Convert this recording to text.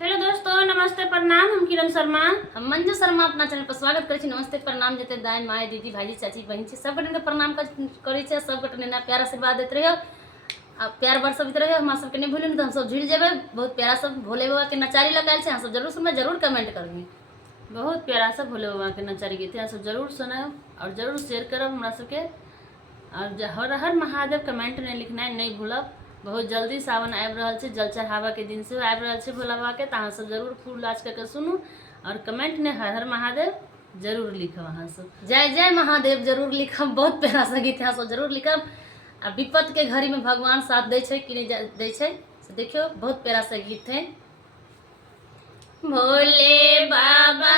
Hello दोस्तों, नमस्ते प्रणाम। हम किरण शर्मा, हम मंजू शर्मा अपना चैनल पर स्वागत करै छी। नमस्ते प्रणाम जते दाई माय दीदी भाईजी चाची बहन छी सब गोटे प्रणाम करै छी। सब गोटे ने प्यार आशीर्वाद देते रहियो आ प्यार बरसबैत रहियो। हमरा सबके नहीं भूलियो तो हम सब झुल जेबे। बहुत प्यारा सब भोले बाबा के नचारी लगायल छै, सब जरूर सुनबे, जरूर कमेंट करबी। बहुत प्यारा सा भोले बाबा के नचारी गीत है, सब जरूर सुनाओ और जरूर शेयर करब हमरा सबके। और हर हर महादेव कमेंट नहीं लिखना है, नहीं भूलब। बहुत जल्दी सावन आबि रहल छै, जल चढ़ावा के दिन से आबि रहल छै भोला बाबा के, तो अहाँ सब जरूर फूल लाज करके सुनू और कमेंट ने हर हर महादेव जरूर लिखब। अहाँ सब जय जय महादेव जरूर लिखब। बहुत प्यारा सा गीत है, सब जरूर लिखब। आ विपत के घड़ी में भगवान साथ दे छै कि नहीं दे छै से देखियो। बहुत प्यारा सा गीत है। भोले बाबा